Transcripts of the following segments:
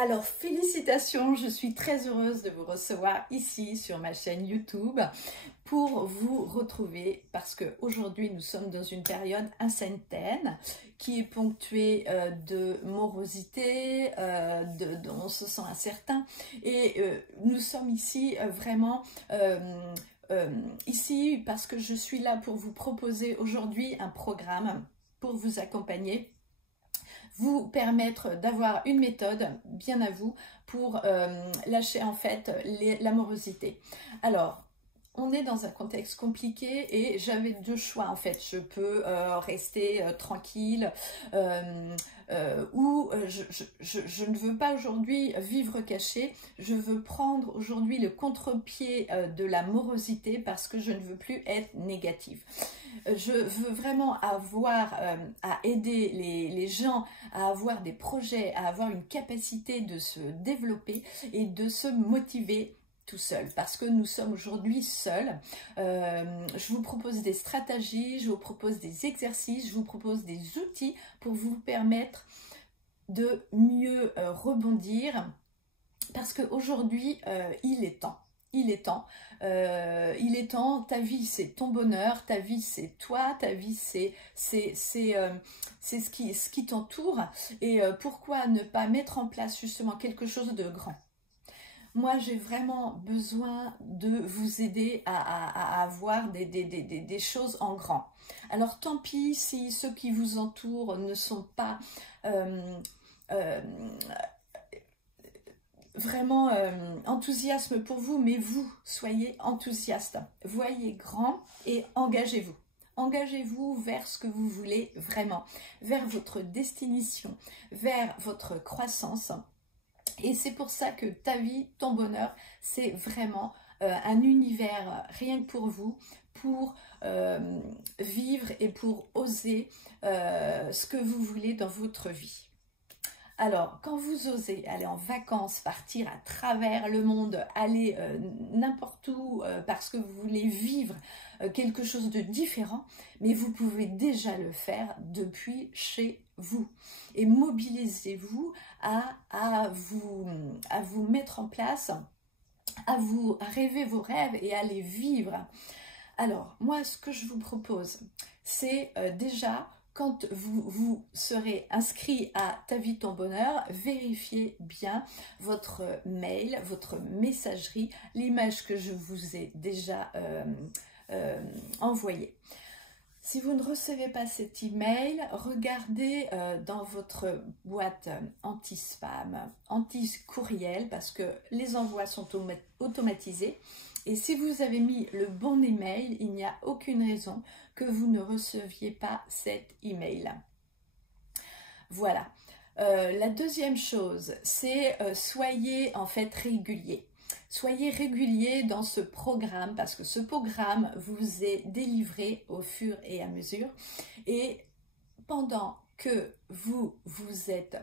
Alors, félicitations, je suis très heureuse de vous recevoir ici sur ma chaîne YouTube pour vous retrouver parce qu'aujourd'hui nous sommes dans une période incertaine qui est ponctuée de morosité, on se sent incertain et nous sommes ici vraiment ici parce que je suis là pour vous proposer aujourd'hui un programme pour vous accompagner, vous permettre d'avoir une méthode bien à vous pour lâcher en fait l'amorosité. Alors, on est dans un contexte compliqué et j'avais deux choix en fait. Je peux rester tranquille ou je ne veux pas aujourd'hui vivre caché. Je veux prendre aujourd'hui le contre-pied de la morosité parce que je ne veux plus être négative. Je veux vraiment avoir à aider les gens à avoir des projets, à avoir une capacité de se développer et de se motiver tout seul, parce que nous sommes aujourd'hui seuls. Je vous propose des stratégies, je vous propose des exercices, je vous propose des outils pour vous permettre de mieux rebondir, parce qu'aujourd'hui, il est temps. Il est temps, ta vie c'est ton bonheur, ta vie c'est toi, ta vie c'est ce qui t'entoure et pourquoi ne pas mettre en place justement quelque chose de grand. Moi, j'ai vraiment besoin de vous aider à avoir des choses en grand. Alors, tant pis si ceux qui vous entourent ne sont pas vraiment enthousiasme pour vous, mais vous, soyez enthousiaste. Voyez grand et engagez-vous. Engagez-vous vers ce que vous voulez vraiment, vers votre destination, vers votre croissance. Et c'est pour ça que ta vie, ton bonheur, c'est vraiment un univers rien que pour vous, pour vivre et pour oser ce que vous voulez dans votre vie. Alors, quand vous osez aller en vacances, partir à travers le monde, aller n'importe où parce que vous voulez vivre quelque chose de différent, mais vous pouvez déjà le faire depuis chez vous. Et mobilisez-vous à vous mettre en place, à rêver vos rêves et à les vivre. Alors, moi, ce que je vous propose, c'est déjà... Quand vous serez inscrit à Ta Vie Ton Bonheur, vérifiez bien votre mail, votre messagerie, l'image que je vous ai déjà envoyée. Si vous ne recevez pas cet email, regardez dans votre boîte anti-spam, anti-courriel, parce que les envois sont automatisés. Et si vous avez mis le bon email, il n'y a aucune raison que vous ne receviez pas cet email. Voilà. La deuxième chose, c'est soyez en fait régulier. Soyez régulier dans ce programme parce que ce programme vous est délivré au fur et à mesure. Et pendant que vous êtes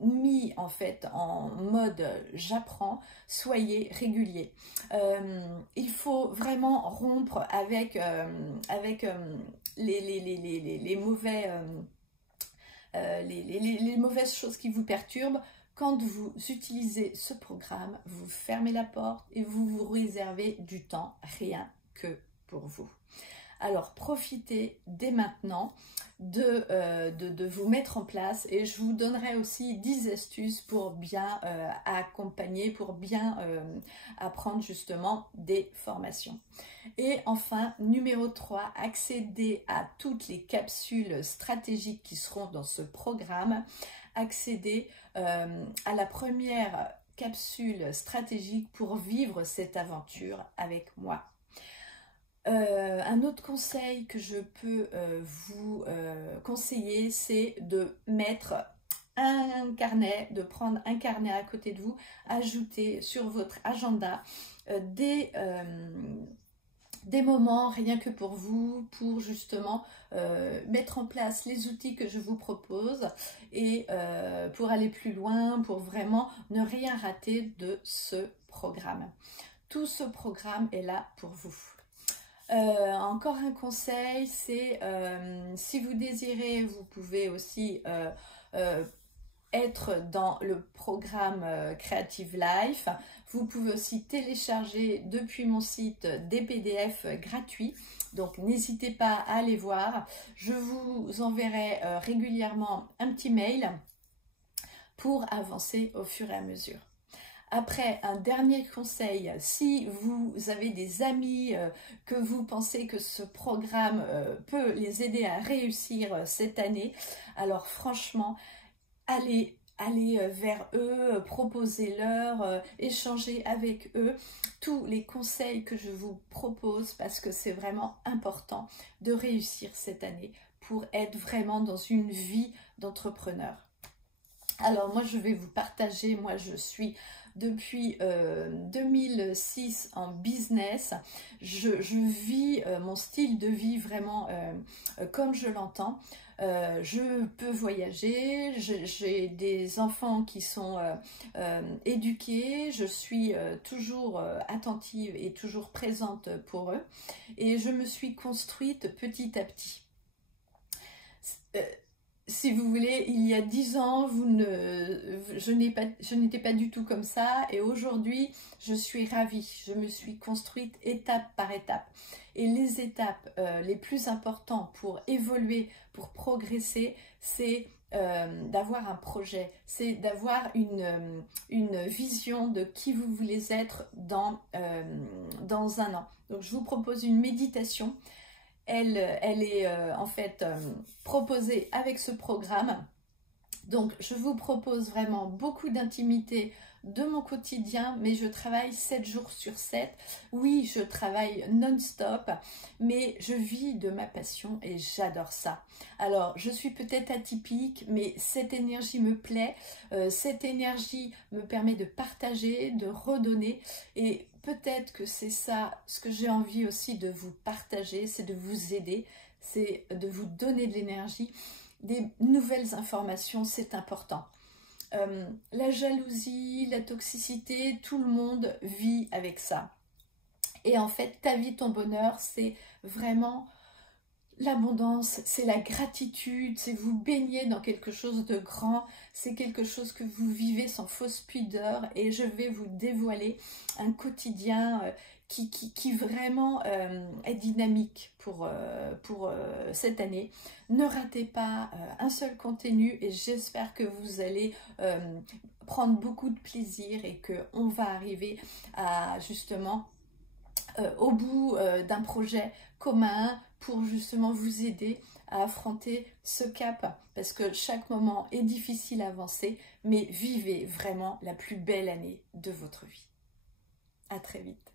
mis en fait en mode j'apprends, soyez régulier. Il faut vraiment rompre avec les mauvaises choses qui vous perturbent. Quand vous utilisez ce programme, vous fermez la porte et vous vous réservez du temps rien que pour vous. Alors profitez dès maintenant de vous mettre en place et je vous donnerai aussi 10 astuces pour bien accompagner, pour bien apprendre justement des formations. Et enfin, numéro 3, accédez à toutes les capsules stratégiques qui seront dans ce programme. Accédez à la première capsule stratégique pour vivre cette aventure avec moi. Un autre conseil que je peux vous conseiller, c'est de mettre un carnet, de prendre un carnet à côté de vous, ajouter sur votre agenda des moments rien que pour vous, pour justement mettre en place les outils que je vous propose et pour aller plus loin, pour vraiment ne rien rater de ce programme. Tout ce programme est là pour vous. Encore un conseil, c'est si vous désirez, vous pouvez aussi être dans le programme Creative Life. Vous pouvez aussi télécharger depuis mon site des PDF gratuits. Donc n'hésitez pas à aller voir. Je vous enverrai régulièrement un petit mail pour avancer au fur et à mesure. Après, un dernier conseil, si vous avez des amis que vous pensez que ce programme peut les aider à réussir cette année, alors franchement, allez vers eux, proposez-leur, échangez avec eux tous les conseils que je vous propose parce que c'est vraiment important de réussir cette année pour être vraiment dans une vie d'entrepreneur. Alors moi je vais vous partager, moi je suis depuis 2006 en business, je vis mon style de vie vraiment comme je l'entends. Je peux voyager, j'ai des enfants qui sont éduqués, je suis toujours attentive et toujours présente pour eux et je me suis construite petit à petit. Si vous voulez, il y a 10 ans, je n'étais pas du tout comme ça et aujourd'hui, je suis ravie. Je me suis construite étape par étape. Et les étapes les plus importantes pour évoluer, pour progresser, c'est d'avoir un projet, c'est d'avoir une vision de qui vous voulez être dans un an. Donc, je vous propose une méditation. Elle est en fait proposée avec ce programme. Donc, je vous propose vraiment beaucoup d'intimité de mon quotidien, mais je travaille 7 jours sur 7. Oui, je travaille non-stop, mais je vis de ma passion et j'adore ça. Alors, je suis peut-être atypique, mais cette énergie me plaît. Cette énergie me permet de partager, de redonner et peut-être que c'est ça, ce que j'ai envie aussi de vous partager, c'est de vous aider, c'est de vous donner de l'énergie, des nouvelles informations, c'est important. La jalousie, la toxicité, tout le monde vit avec ça. Et en fait, ta vie, ton bonheur, c'est vraiment l'abondance, c'est la gratitude, c'est vous baigner dans quelque chose de grand, c'est quelque chose que vous vivez sans fausse pudeur et je vais vous dévoiler un quotidien qui vraiment est dynamique pour cette année. Ne ratez pas un seul contenu et j'espère que vous allez prendre beaucoup de plaisir et qu'on va arriver à justement au bout d'un projet commun pour justement vous aider à affronter ce cap parce que chaque moment est difficile à avancer, mais vivez vraiment la plus belle année de votre vie. À très vite.